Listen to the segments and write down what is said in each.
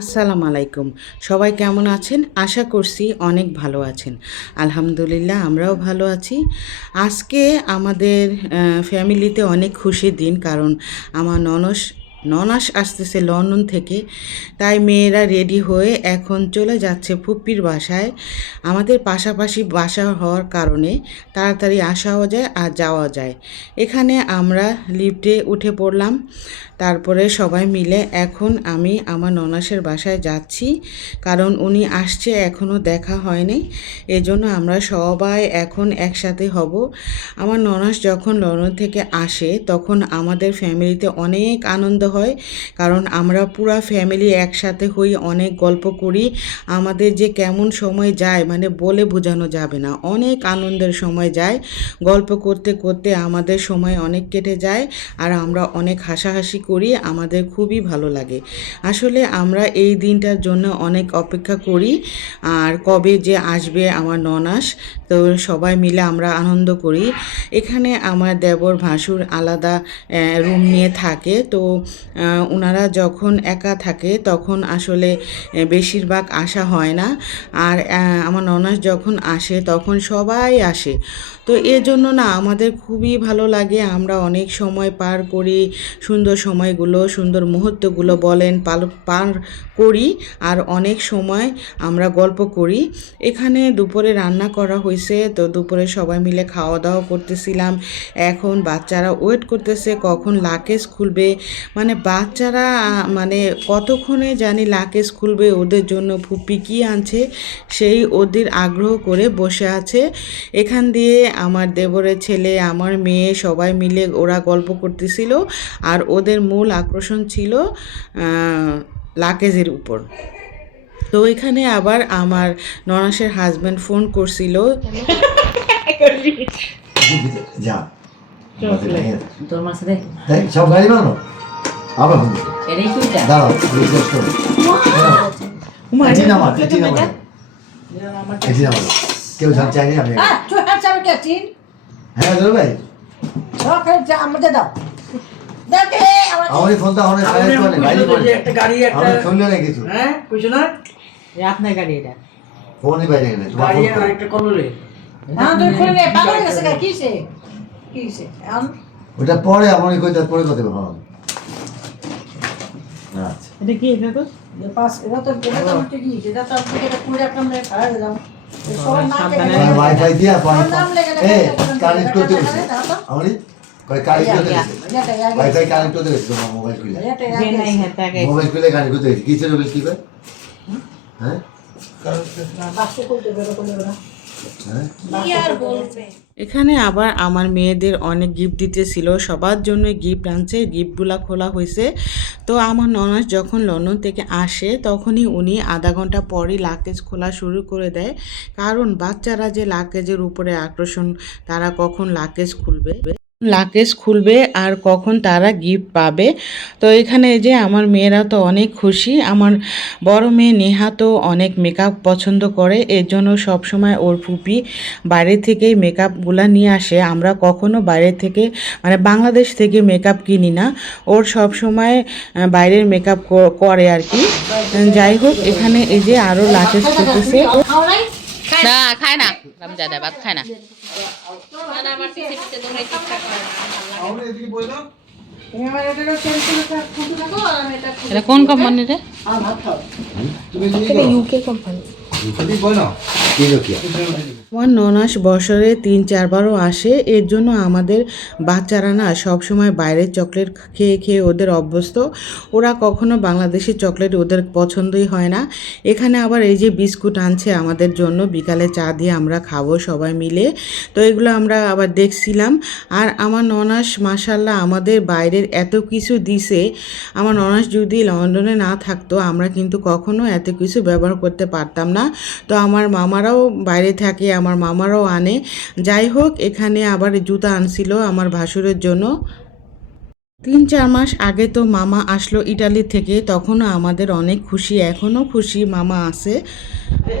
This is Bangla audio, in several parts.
আসসালামু আলাইকুম। সবাই কেমন আছেন? আশা করছি অনেক ভালো আছেন। আলহামদুলিল্লাহ, আমরাও ভালো আছি। আজকে আমাদের ফ্যামিলিতে অনেক খুশির দিন কারণ আমার ননস, ননাস আসতেছে লন্ডন থেকে। তাই মেয়েরা রেডি হয়ে এখন চলে যাচ্ছে ফুপ্পির বাসায়। আমাদের পাশাপাশি বাসা হওয়ার কারণে তাড়াতাড়ি আসাও যায় আর যাওয়া যায়। এখানে আমরা লিফটে উঠে পড়লাম। তারপরে সবাই মিলে এখন আমি আমার ননাসের বাসায় যাচ্ছি। কারণ উনি আসছে এখনও দেখা হয়নি। এজন্য আমরা সবাই এখন একসাথে হব। আমার ননাস যখন লন্ডন থেকে আসে, তখন আমাদের ফ্যামিলিতে অনেক আনন্দ হয়। কারণ আমরা পুরা ফ্যামিলি একসাথে হই, অনেক গল্প করি। আমাদের যে কেমন সময় যায় মানে বলে বোঝানো যাবে না। অনেক আনন্দের সময় যায়। গল্প করতে করতে আমাদের সময় অনেক কেটে যায়। আর আমরা অনেক হাসাহাসি করি, আমাদের খুবই ভালো লাগে। আসলে আমরা এই দিনটার জন্য অনেক অপেক্ষা করি, আর কবে যে আসবে আমার ননাস, তো সবাই মিলে আমরা আনন্দ করি। এখানে আমার দেবর ভাসুর আলাদা রুম নিয়ে থাকে, তো ওনারা যখন একা থাকে, তখন আসলে বেশিরভাগ আসা হয় না। আর আমার ননাস যখন আসে, তখন সবাই আসে। তো এর জন্য না, আমাদের খুবই ভালো লাগে, আমরা অনেক সময় পার করি, সুন্দর সময়গুলো, সুন্দর মুহূর্তগুলো বলেন, পাল, পার করি আর অনেক সময় আমরা গল্প করি। এখানে দুপুরে রান্না করা হয়েছে তো দুপুরে সবাই মিলে খাওয়া দাওয়া করতেছিলাম। এখন বাচ্চারা ওয়েট করতেছে কখন লাকেজ খুলবে। মানে বাচ্চারা মানে কতক্ষণে জানি লাকেজ খুলবে, ওদের জন্য ফুপি কী আনছে, সেই ওদের আগ্রহ করে বসে আছে। এখান দিয়ে আমার দেবরের ছেলে, আমার মেয়ে সবাই মিলে ওরা গল্প করতেছিল আর ওদের মূল আকর্ষণ ছিল লাকেজের উপর। তো এখানে আবার আমার ননাসের হাজব্যান্ড ফোন করছিল। কেউ চাইনি আমি হ্যাঁ হ্যাঁ ভাই আমাদের দাও। দেখে। আমার আমার ফোনটা আমার সাইলেন্ট করে বাইরে করে একটা গাড়ি একটা আমার শুনলে না কিছু। হ্যাঁ কইছো না? আপনার গাড়ি এটা। ফোনই বাইরে গেলে তোমার গাড়ি ফোন আর একটা কলরে। হ্যাঁ তুই খুলে নে পাগল হয়ে গেছে কিসে কিসে এখন? ওটা পরে আমার কই তার পরে কথা হ্যাঁ আচ্ছা। এটা কি কাগজ পাস এটা তো এটা তো ঠিক কি এটা তো আপনি এটা পুরো একটা আমরা খাড়া দিলাম সব না সাবধানে লেগে ওয়াইফাই দিয়া নাম এ কানেক্ট করতে গেছে আমারই করতে করতে গেছে তোমার মোবাইল খুলে মোবাইল খুলে কানেক্ট করতে গেছে কিসের কি হ্যাঁ এখানে আবার আমার মেয়েদের অনেক গিফট দিতেছিল সবার জন্য গিফট আনছে গিফটগুলা খোলা হয়েছে তো আমার ননাস যখন লন্ডন থেকে আসে তখনই উনি আধা ঘণ্টা পরই লাকেজ খোলা শুরু করে দেয় কারণ বাচ্চারা যে লাকেজের উপরে আকর্ষণ তারা কখন লাকেজ খুলবে লাকেজ খুলবে আর কখন তারা গিফট পাবে। তো এখানে যে আমার মেয়েরা তো অনেক খুশি। আমার বড় মেয়ে নেহা তো অনেক মেকআপ পছন্দ করে। এর জন্য সবসময় ওর ফুপি বাইরে থেকেই মেকআপগুলো নিয়ে আসে। আমরা কখনো বাইরে থেকে মানে বাংলাদেশ থেকে মেকআপ কিনি না। ওর সব সময় বাইরের মেকআপ করে আর কি। যাই হোক, এখানে এই যে আরও লাকেজ করতেছে। না খায় না। রামজাদা ভাত খায় না। আমরা এদিকে বললাম তুমি আমার এটা চেঞ্জ করে ফুটু থাকো আর আমি এটা এটা কোন কোম্পানি রে? ইউকে কোম্পানি বলো কি নোকিয়া আমার ননাস বছরে তিন, চারবারও আসে। এর জন্য আমাদের বাচ্চারা না সবসময় বাইরের চকলেট খেয়ে খেয়ে ওদের অভ্যস্ত। ওরা কখনো বাংলাদেশি চকলেট ওদের পছন্দই হয় না। এখানে আবার এই যে বিস্কুট আনছে আমাদের জন্য, বিকালে চা দিয়ে আমরা খাব সবাই মিলে। তো এগুলো আমরা আবার দেখছিলাম। আর আমার ননাস মাসাল্লাহ আমাদের বাইরের এত কিছু দিছে। আমার ননাস যদি লন্ডনে না থাকতো, আমরা কিন্তু কখনো এত কিছু ব্যবহার করতে পারতাম না। তো আমার মামারাও বাইরে থাকে আমার মামারাও আনে। যাই হোক এখানে আবার জুতা আনছিল আমার ভাসুরের জন্য। তিন চার মাস আগে তো মামা আসলো ইটালি থেকে তখনও আমাদের অনেক খুশি এখনও খুশি মামা আছে। এই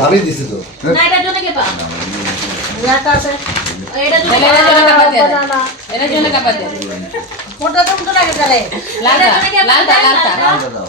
ভাবি দিছি তো না এটার জন্য কে পা এটা আছে এটার জন্য এটার জন্য কাপা দে মোটা তো মোটা লাগে লালটা লালটা লালটা লালটা দাও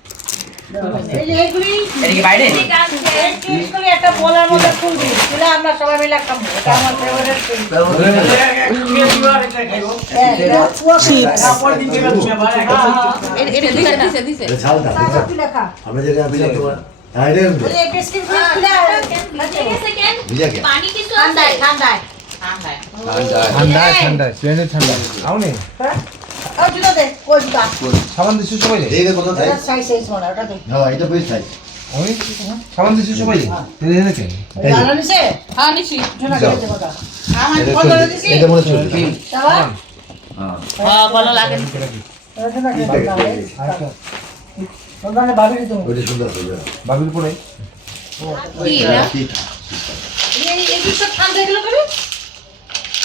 আমরা সবাই মিলে খাবো এটা আমার ফেভারিট আরে পানি কিছু আছে ঠান্ডায় ঠান্ডায় ঠান্ডায় ঠান্ডায় ঠান্ডায় আও নে ওই দে ওই সাবান দিছো সবাই? এই দেখো তো সাইজ? সাইজ মনে ওটা দে। হ্যাঁ এটা বেশ সাইজ আমি সাবান দিছো সবাই? ট্রেনে নাকি এই যে। নিছে হ্যাঁ নিছি জুনা করে দেবো দাও আমার কত দিছি এটা মনে চলবে। চাবা হ্যাঁ। হ্যাঁ ভালো লাগে। ওটা জুনা দাও আছে, ঠিক আছে। ওখানে বাবির তুমি ওইটা সুন্দর হবে বাবির পরে কি হ্যাঁ, না এই এই দুটো ঠান্ডা এগুলো করে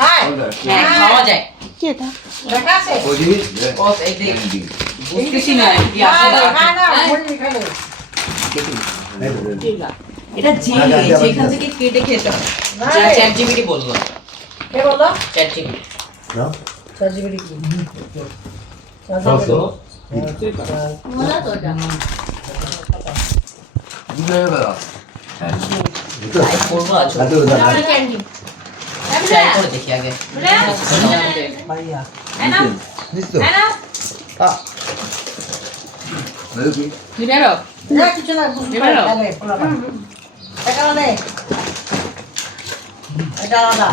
হ্যাঁ। হ্যাঁ খাওয়া যায়। দেখা আছে? ওজি ও এই দেখ বুঝতেছি না কি না না না মুড়ি খাবে এটা জেলি যেখান থেকে কেটে খেতে হয়। যা চ্যাট জিপিটি বলল। কে বলো। চ্যাট জিপিটি না। সাজিবিড়ি কি সসো মজা তো এটা করব আজ ট্রাই করে দেখি আগে। ভাইয়া কিছু না এটা এটা আলাদা।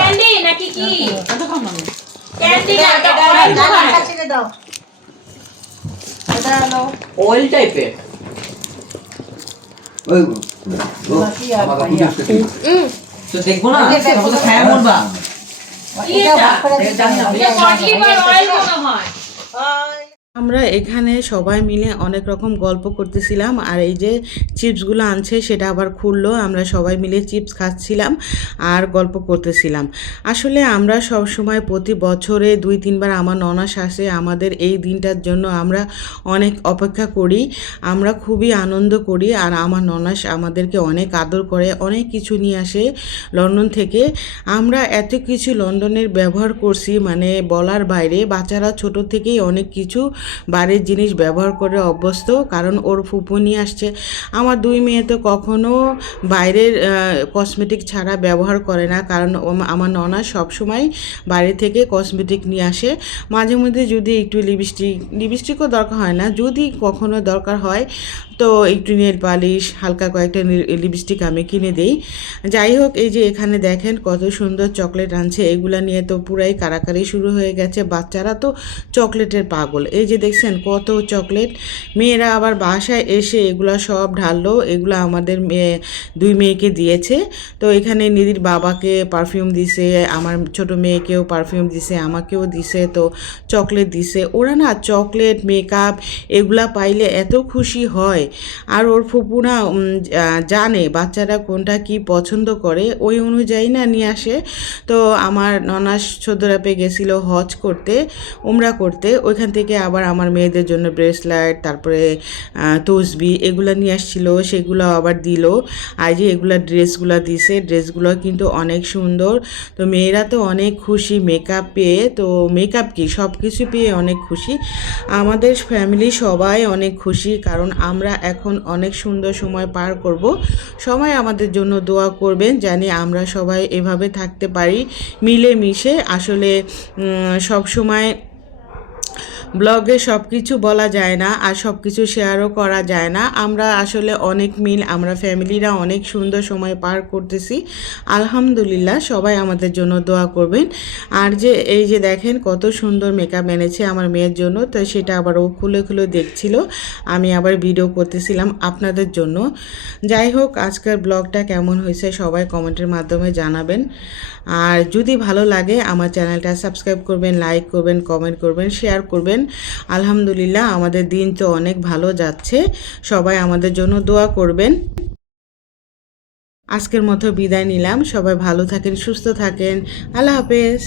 ক্যান্ডি নাকি কি? ক্যান্ডি না এটা দাও। এটা টাইপের ওই বাকি আর আমাকে ভাইয়া। বুঝতে কি তো দেখব না। খায়া মরবা জানি না, আমরা এখানে সবাই মিলে অনেক রকম গল্প করতেছিলাম, আর এই যে চিপসগুলো আনছে সেটা আবার খুললো, আমরা সবাই মিলে চিপস খাচ্ছিলাম আর গল্প করতেছিলাম। আসলে আমরা সব সময় প্রতি বছরে দুই তিনবার আমার ননাস আসে, আমাদের এই দিনটার জন্য আমরা অনেক অপেক্ষা করি, আমরা খুবই আনন্দ করি, আর আমার ননাস আমাদেরকে অনেক আদর করে, অনেক কিছু নিয়ে আসে লন্ডন থেকে। আমরা এত কিছু লন্ডনের ব্যবহার করছি মানে বলার বাইরে, বাচ্চারা ছোট থেকেই অনেক কিছু বাড়ির জিনিস ব্যবহার করে অভ্যস্ত, কারণ ওর ফুপু নিয়ে আসছে। আমার দুই মেয়ে তো কখনও বাইরের কসমেটিক ছাড়া ব্যবহার করে না, কারণ আমার ননা সবসময় বাইরে থেকে কসমেটিক নিয়ে আসে। মাঝে মধ্যে যদি একটু লিপস্টিক লিপস্টিকও দরকার হয় না, যদি কখনো দরকার হয় তো একটু নেল পালিশ, হালকা কয়েকটা লিপস্টিক আমি কিনে দিই। যাই হোক, এই যে এখানে দেখেন কত সুন্দর চকলেট আনছে। এগুলা নিয়ে তো পুরাই কারাকারি শুরু হয়ে গেছে। বাচ্চারা তো চকলেটের পাগল। এই যে দেখছেন কত চকলেট। মেয়েরা আবার বাসায় এসে এগুলা সব ঢাললো। এগুলো আমাদের মেয়ে, দুই মেয়েকে দিয়েছে। তো এখানে নিদির বাবাকে পারফিউম দিছে, আমার ছোট মেয়েকেও পারফিউম দিছে, আমাকেও দিছে, তো চকলেট দিছে। ওরা না চকলেট মেকআপ এগুলা পাইলে এত খুশি হয়। আর ওর ফুপুরা জানে বাচ্চারা কোনটা কি পছন্দ করে। ওই অনুযায়ী না নিয়ে আসে। তো আমার ননাস চোদ্দরাপে গেছিল হজ করতে, উমরা করতে। ওইখান থেকে আবার আমার মেয়েদের জন্য ব্রেসলেট তারপরে তসবি এগুলো নিয়ে আসছিল। সেগুলো আবার দিল। আর যে এগুলা ড্রেসগুলো দিছে, ড্রেসগুলো কিন্তু অনেক সুন্দর। তো মেয়েরা তো অনেক খুশি, মেকআপ পেয়ে। তো মেকআপ কি? সব কিছু পেয়ে অনেক খুশি। আমাদের ফ্যামিলি সবাই অনেক খুশি, কারণ আমরা এখন অনেক সুন্দর সময় পার করব। সবাই আমাদের জন্য দোয়া করবেন জানি আমরা সবাই এভাবে থাকতে পারি মিলেমিশে। আসলে সব সময় ব্লগে সব কিছু বলা যায় না আর সব কিছু শেয়ারও করা যায় না। আমরা আসলে অনেক মিল, আমরা ফ্যামিলিরা অনেক সুন্দর সময় পার করতেছি। আলহামদুলিল্লাহ, সবাই আমাদের জন্য দোয়া করবেন। আর যে, এই যে দেখেন কত সুন্দর মেকআপ এনেছে আমার মেয়ের জন্য, তো সেটা আবার ও খুলে খুলে দেখছিল। আমি আবার ভিডিও করতেছিলাম আপনাদের জন্য। যাই হোক, আজকের ব্লগটা কেমন হয়েছে সবাই কমেন্টের মাধ্যমে জানাবেন। আর যদি ভালো লাগে, আমার চ্যানেলটা সাবস্ক্রাইব করবেন লাইক করবেন কমেন্ট করবেন শেয়ার করবেন। আলহামদুলিল্লাহ, আমাদের দিন তো অনেক ভালো যাচ্ছে। সবাই আমাদের জন্য দোয়া করবেন। আজকের মতো বিদায় নিলাম। সবাই ভালো থাকেন, সুস্থ থাকেন। আল্লাহ হাফেজ।